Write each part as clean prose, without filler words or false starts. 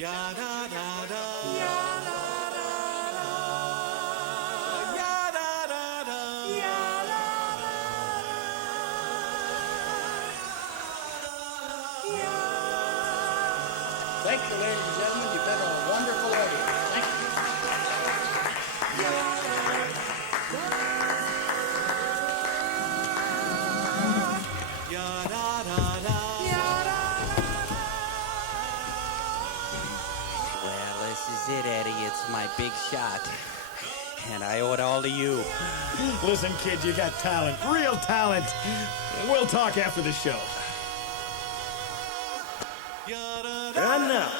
Thank you, ladies and gentlemen. You've been a wonderful audience. Thank Well, this is it, Eddie. It's my big shot. And I owe it all to you. Listen, kid, you got talent, real talent. We'll talk after the show. And now,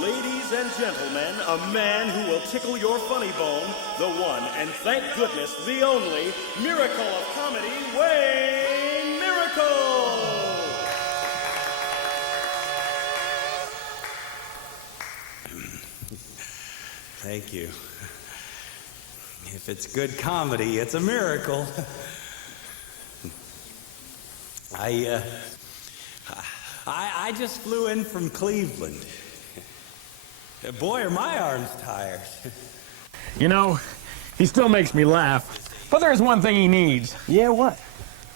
ladies and gentlemen, a man who will tickle your funny bone, the one, and thank goodness, the only, miracle of comedy, Wayne Miracle! Thank you. If it's good comedy, it's a miracle. I just flew in from Cleveland. Boy, are my arms tired. You know, he still makes me laugh. But there's one thing he needs. Yeah, what?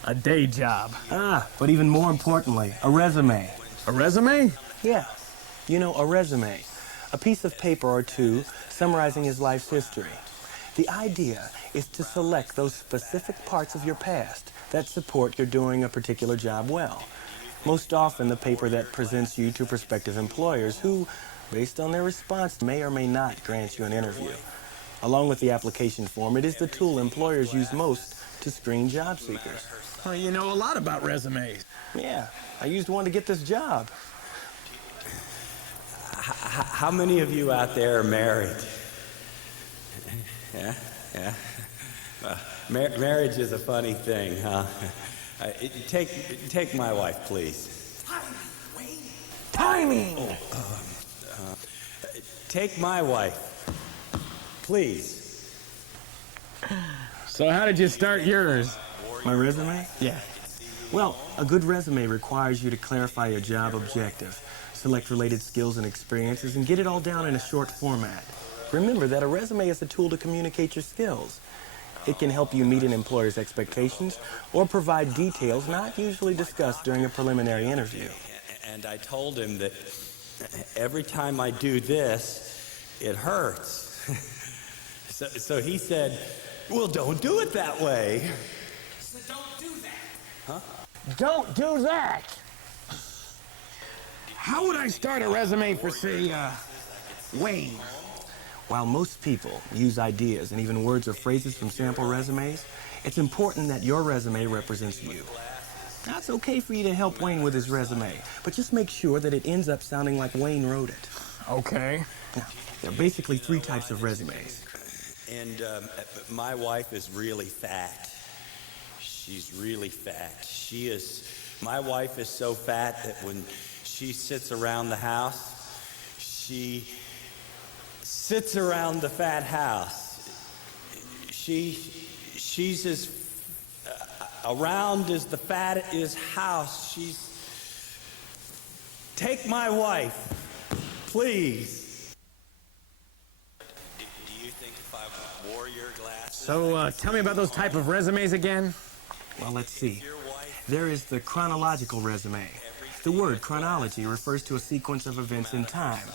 A day job. But even more importantly, a resume. A resume? Yeah. You know, a resume. A piece of paper or two summarizing his life's history. The idea is to select those specific parts of your past that support your doing a particular job well. Most often, the paper that presents you to prospective employers who, based on their response, may or may not grant you an interview. Along with the application form, it is the tool employers use most to screen job seekers. Well, you know a lot about resumes. Yeah, I used one to get this job. How many of you out there are married? Yeah. Marriage is a funny thing, huh? Take my wife, please. Timing! Take my wife, please. So how did you start yours? My resume? Yeah. Well, a good resume requires you to clarify your job objective, select related skills and experiences, and get it all down in a short format. Remember that a resume is a tool to communicate your skills. It can help you meet an employer's expectations or provide details not usually discussed during a preliminary interview. And I told him that every time I do this, it hurts. So he said, well, don't do it that way. So don't do that. Huh? Don't do that! How would I start a resume for, say, Wayne? While most people use ideas and even words or phrases from sample resumes, it's important that your resume represents you. Now, it's okay for you to help Wayne with his resume, but just make sure that it ends up sounding like Wayne wrote it. Okay. Now, there are basically three types of resumes. And my wife is really fat. She's really fat. My wife is so fat that when she sits around the house, she sits around the fat house. She's as around as the fat is house. Take my wife, please. Do you think if I wore your glasses? So, tell me about those type of resumes again. Well, let's see. There is the chronological resume. The word chronology refers to a sequence of events in time.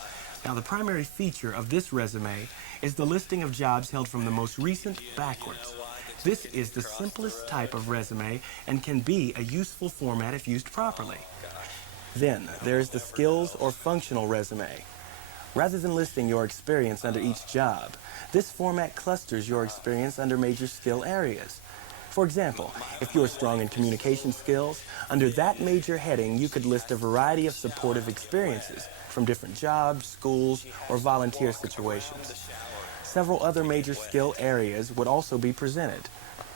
Now, the primary feature of this resume is the listing of jobs held from the most recent backwards. This is the simplest type of resume and can be a useful format if used properly. Then, there's the skills or functional resume. Rather than listing your experience under each job, this format clusters your experience under major skill areas. For example, if you're strong in communication skills, under that major heading, you could list a variety of supportive experiences from different jobs, schools, or volunteer situations. Several other major skill areas would also be presented.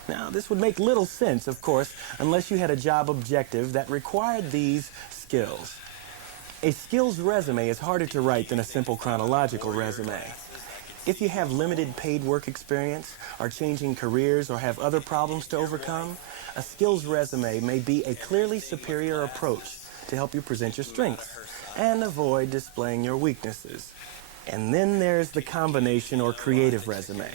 Now, this would make little sense, of course, unless you had a job objective that required these skills. A skills resume is harder to write than a simple chronological resume. If you have limited paid work experience, are changing careers, or have other problems to overcome, a skills resume may be a clearly superior approach to help you present your strengths. and avoid displaying your weaknesses. And then there's the combination or creative resume.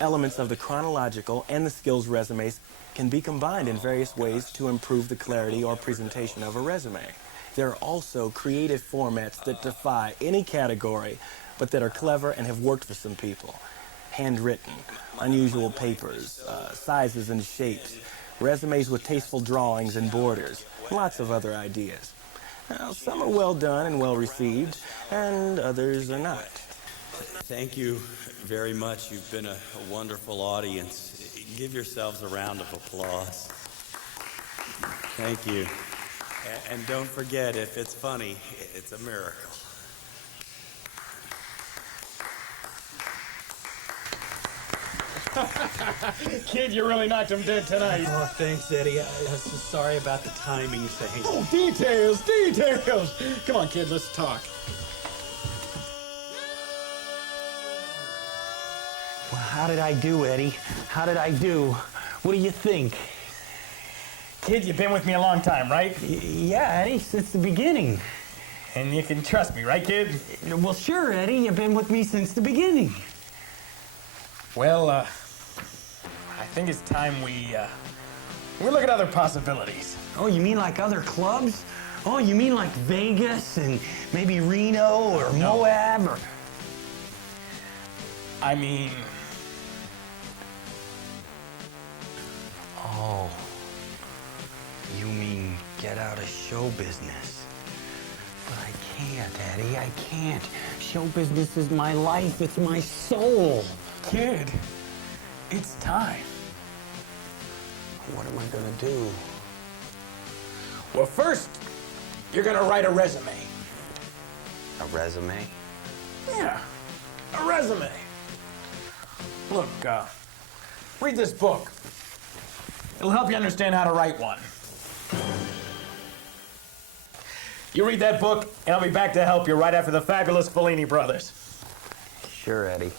Elements of the chronological and the skills resumes can be combined in various ways to improve the clarity or presentation of a resume. There are also creative formats that defy any category, but that are clever and have worked for some people. Handwritten, unusual papers, sizes and shapes, resumes with tasteful drawings and borders, lots of other ideas. Now, some are well done and well received, and others are not. Thank you very much. You've been a wonderful audience. Give yourselves a round of applause. Thank you. And don't forget, if it's funny, it's a miracle. Kid, you really knocked him dead tonight. Oh, thanks, Eddie. I was so sorry about the timing thing. Oh, details. Come on, kid, let's talk. Well, how did I do, Eddie? How did I do? What do you think? Kid, you've been with me a long time, right? Yeah, Eddie, since the beginning. And you can trust me, right, kid? Well, sure, Eddie, you've been with me since the beginning. Well, I think it's time we look at other possibilities. Oh, you mean like other clubs? Oh, you mean like Vegas and maybe Reno or No. Moab or... I mean, Oh, you mean get out of show business. But I can't, Eddie, I can't. Show business is my life, it's my soul. kid, it's time. What am I gonna do? Well, first, you're gonna write a resume. A resume? Yeah, a resume. Look, read this book. It'll help you understand how to write one. You read that book, and I'll be back to help you right after the fabulous Fellini brothers. Sure, Eddie.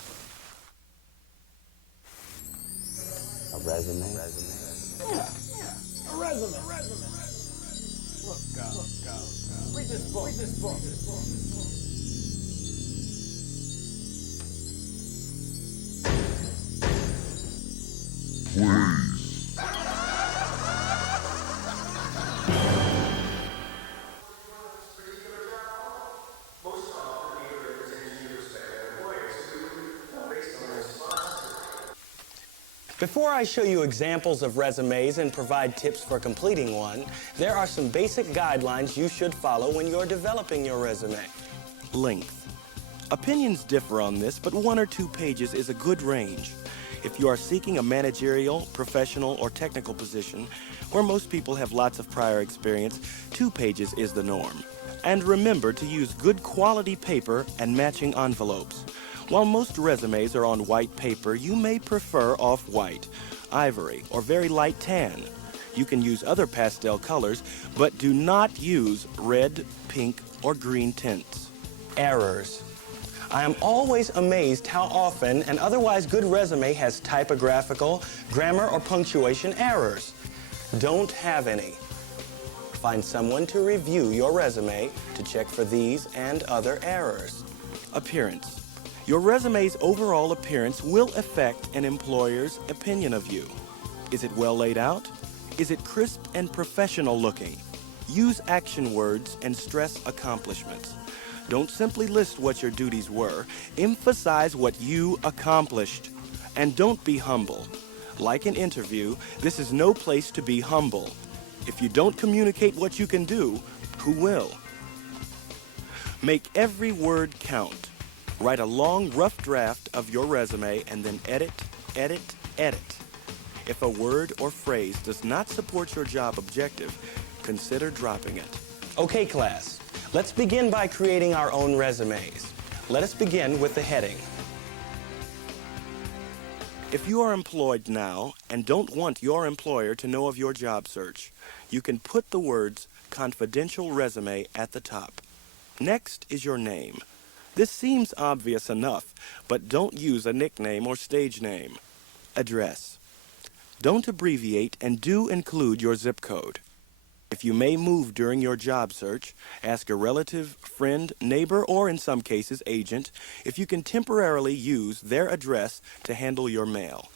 A resume? Yeah, a resume. Look, read this book. Before I show you examples of resumes and provide tips for completing one, there are some basic guidelines you should follow when you're developing your resume. Length. Opinions differ on this, but 1 or 2 pages is a good range. If you are seeking a managerial, professional, or technical position, where most people have lots of prior experience, 2 pages is the norm. And remember to use good quality paper and matching envelopes. While most resumes are on white paper, you may prefer off-white, ivory, or very light tan. You can use other pastel colors, but do not use red, pink, or green tints. Errors. I am always amazed how often an otherwise good resume has typographical, grammar, or punctuation errors. Don't have any. Find someone to review your resume to check for these and other errors. Appearance. Your resume's overall appearance will affect an employer's opinion of you. Is it well laid out? Is it crisp and professional looking? Use action words and stress accomplishments. Don't simply list what your duties were. Emphasize what you accomplished. And don't be humble. Like an interview, this is no place to be humble. If you don't communicate what you can do, who will? Make every word count. Write a long, rough draft of your resume and then edit, edit, edit. If a word or phrase does not support your job objective, consider dropping it. Okay, class. Let's begin by creating our own resumes. Let us begin with the heading. If you are employed now and don't want your employer to know of your job search, you can put the words confidential resume at the top. Next is your name. This seems obvious enough, but don't use a nickname or stage name. Address. Don't abbreviate and do include your zip code. If you may move during your job search, ask a relative, friend, neighbor, or in some cases, agent, if you can temporarily use their address to handle your mail.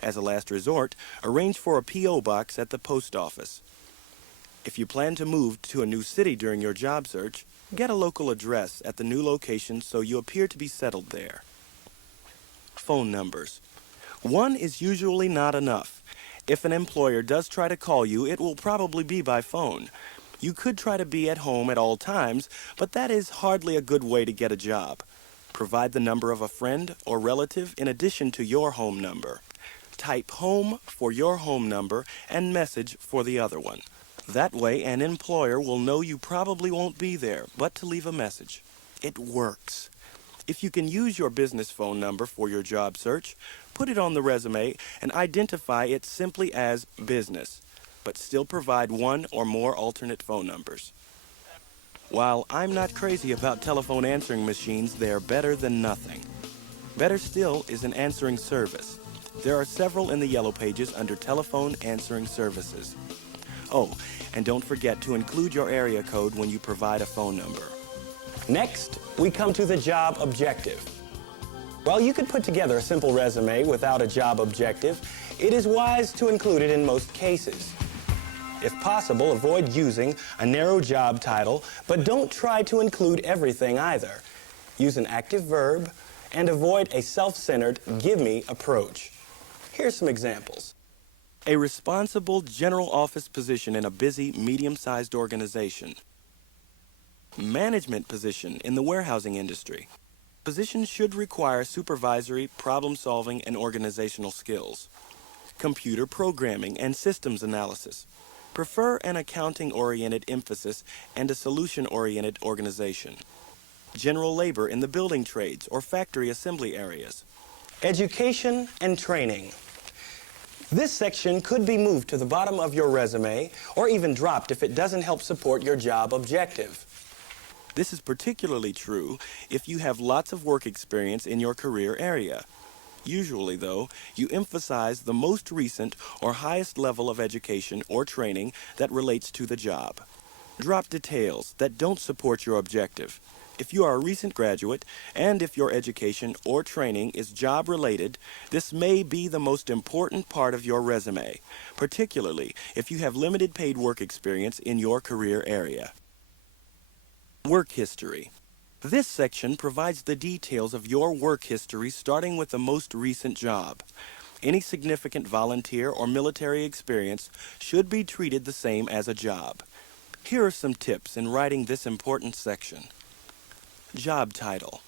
As a last resort, arrange for a P.O. box at the post office. If you plan to move to a new city during your job search, get a local address at the new location so you appear to be settled there. Phone numbers. One is usually not enough. If an employer does try to call you, it will probably be by phone. You could try to be at home at all times, but that is hardly a good way to get a job. Provide the number of a friend or relative in addition to your home number. Type home for your home number and message for the other one. That way, an employer will know you probably won't be there, but to leave a message. It works. If you can use your business phone number for your job search, put it on the resume and identify it simply as business, but still provide one or more alternate phone numbers. While I'm not crazy about telephone answering machines, they're better than nothing. Better still is an answering service. There are several in the Yellow Pages under telephone answering services. Oh, and don't forget to include your area code when you provide a phone number. Next, we come to the job objective. While you could put together a simple resume without a job objective, it is wise to include it in most cases. If possible, avoid using a narrow job title, but don't try to include everything either. Use an active verb and avoid a self-centered give-me approach. Here's some examples. A responsible general office position in a busy, medium-sized organization. Management position in the warehousing industry. Positions should require supervisory, problem-solving, and organizational skills. Computer programming and systems analysis. Prefer an accounting-oriented emphasis and a solution-oriented organization. General labor in the building trades or factory assembly areas. Education and training. This section could be moved to the bottom of your resume or even dropped if it doesn't help support your job objective. This is particularly true if you have lots of work experience in your career area. Usually, though, you emphasize the most recent or highest level of education or training that relates to the job. Drop details that don't support your objective. If you are a recent graduate, and if your education or training is job-related, this may be the most important part of your resume, particularly if you have limited paid work experience in your career area. Work history. This section provides the details of your work history starting with the most recent job. Any significant volunteer or military experience should be treated the same as a job. Here are some tips in writing this important section. Job title.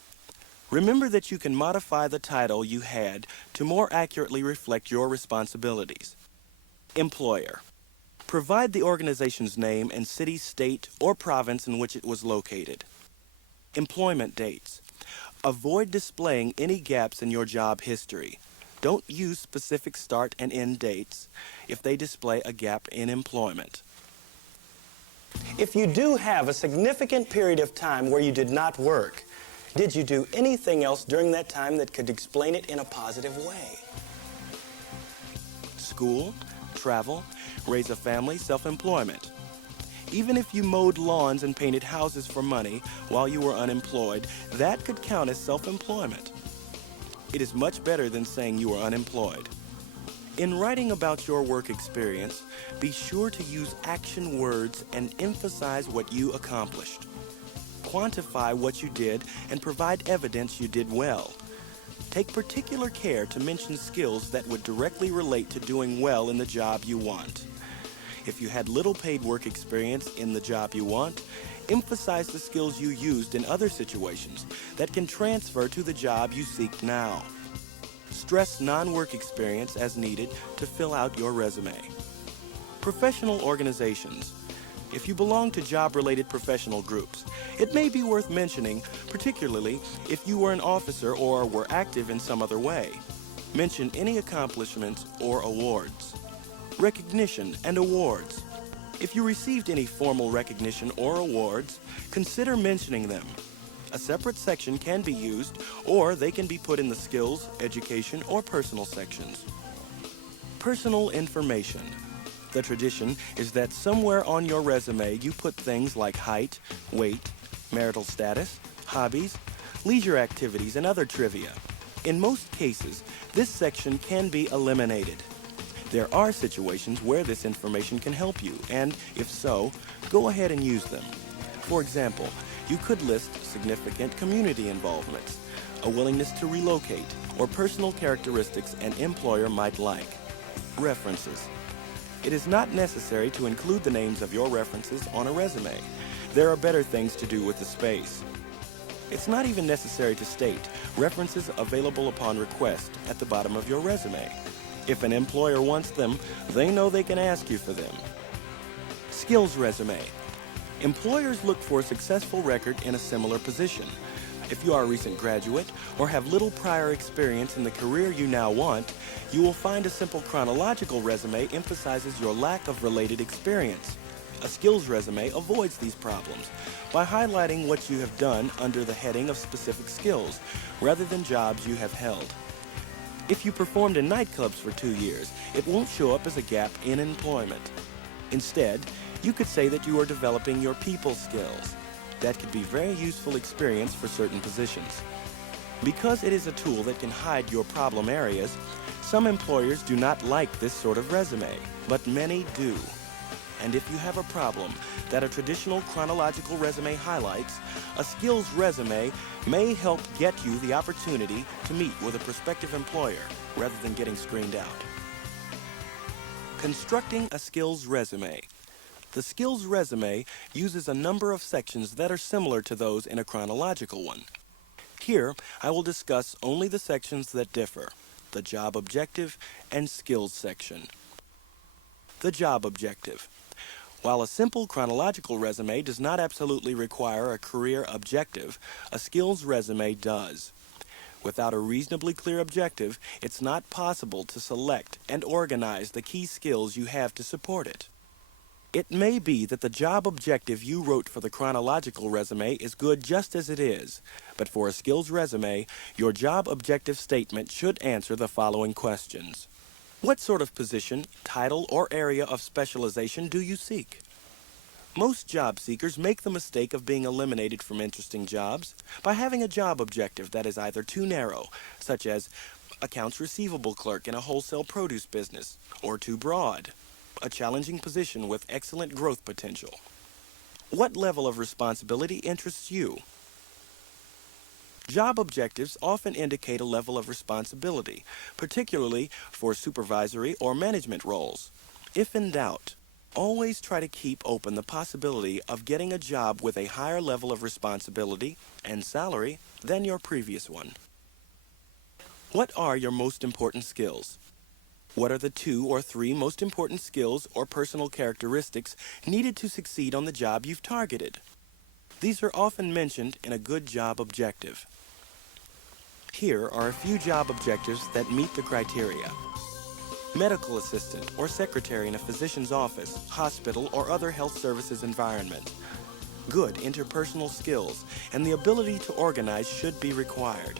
Remember that you can modify the title you had to more accurately reflect your responsibilities. Employer. Provide the organization's name and city, state, or province in which it was located. Employment dates. Avoid displaying any gaps in your job history. Don't use specific start and end dates if they display a gap in employment. If you do have a significant period of time where you did not work, did you do anything else during that time that could explain it in a positive way? School, travel, raise a family, self-employment. Even if you mowed lawns and painted houses for money while you were unemployed, that could count as self-employment. It is much better than saying you are unemployed. In writing about your work experience, be sure to use action words and emphasize what you accomplished. Quantify what you did and provide evidence you did well. Take particular care to mention skills that would directly relate to doing well in the job you want. If you had little paid work experience in the job you want, emphasize the skills you used in other situations that can transfer to the job you seek now. Stress non-work experience as needed to fill out your resume. Professional organizations. If you belong to job-related professional groups, it may be worth mentioning, particularly if you were an officer or were active in some other way. Mention any accomplishments or awards. Recognition and awards. If you received any formal recognition or awards, consider mentioning them. A separate section can be used, or they can be put in the skills, education, or personal sections. Personal information. The tradition is that somewhere on your resume you put things like height, weight, marital status, hobbies, leisure activities, and other trivia. In most cases, this section can be eliminated. There are situations where this information can help you, and if so, go ahead and use them. For example, you could list significant community involvements, a willingness to relocate, or personal characteristics an employer might like. References. It is not necessary to include the names of your references on a resume. There are better things to do with the space. It's not even necessary to state references available upon request at the bottom of your resume. If an employer wants them, they know they can ask you for them. Skills resume. Employers look for a successful record in a similar position. If you are a recent graduate or have little prior experience in the career you now want, you will find a simple chronological resume emphasizes your lack of related experience. A skills resume avoids these problems by highlighting what you have done under the heading of specific skills, rather than jobs you have held. If you performed in nightclubs for 2 years, it won't show up as a gap in employment. Instead, you could say that you are developing your people skills. That could be very useful experience for certain positions. Because it is a tool that can hide your problem areas, some employers do not like this sort of resume, but many do. And if you have a problem that a traditional chronological resume highlights, a skills resume may help get you the opportunity to meet with a prospective employer rather than getting screened out. Constructing a skills resume. The skills resume uses a number of sections that are similar to those in a chronological one. Here, I will discuss only the sections that differ: the job objective and skills section. The job objective. While a simple chronological resume does not absolutely require a career objective, a skills resume does. Without a reasonably clear objective, it's not possible to select and organize the key skills you have to support it. It may be that the job objective you wrote for the chronological resume is good just as it is, but for a skills resume, your job objective statement should answer the following questions. What sort of position, title, or area of specialization do you seek? Most job seekers make the mistake of being eliminated from interesting jobs by having a job objective that is either too narrow, such as accounts receivable clerk in a wholesale produce business, or too broad, a challenging position with excellent growth potential. What level of responsibility interests you? Job objectives often indicate a level of responsibility, particularly for supervisory or management roles. If in doubt, always try to keep open the possibility of getting a job with a higher level of responsibility and salary than your previous one. What are your most important skills? What are the 2 or 3 most important skills or personal characteristics needed to succeed on the job you've targeted? These are often mentioned in a good job objective. Here are a few job objectives that meet the criteria. Medical assistant or secretary in a physician's office, hospital, or other health services environment. Good interpersonal skills and the ability to organize should be required.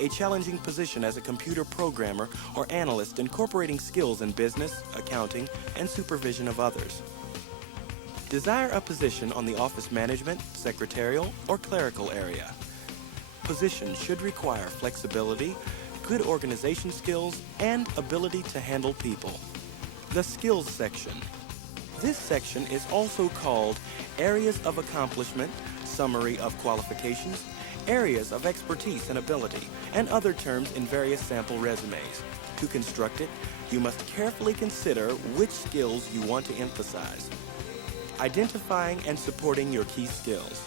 A challenging position as a computer programmer or analyst incorporating skills in business, accounting, and supervision of others. Desire a position on the office management, secretarial, or clerical area. Position should require flexibility, good organization skills, and ability to handle people. The skills section. This section is also called areas of accomplishment, summary of qualifications, areas of expertise and ability, and other terms in various sample resumes. To construct it, you must carefully consider which skills you want to emphasize. Identifying and supporting your key skills.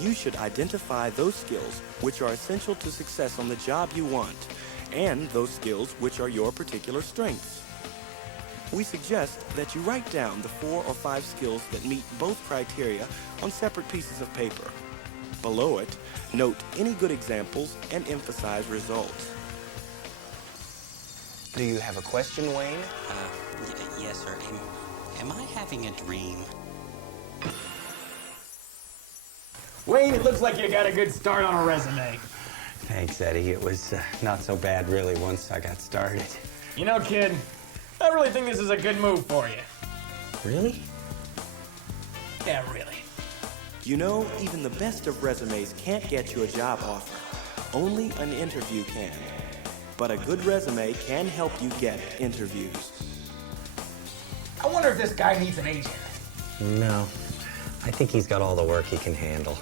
You should identify those skills which are essential to success on the job you want, and those skills which are your particular strengths. We suggest that you write down the 4 or 5 skills that meet both criteria on separate pieces of paper. Below it, note any good examples and emphasize results. Do you have a question, Wayne? Yes, sir. Am I having a dream? Wayne, it looks like you got a good start on a resume. Thanks, Eddie. It was not so bad, really, once I got started. You know, kid, I really think this is a good move for you. Really? Yeah, really. You know, even the best of resumes can't get you a job offer. Only an interview can. But a good resume can help you get interviews. I wonder if this guy needs an agent. No. I think he's got all the work he can handle.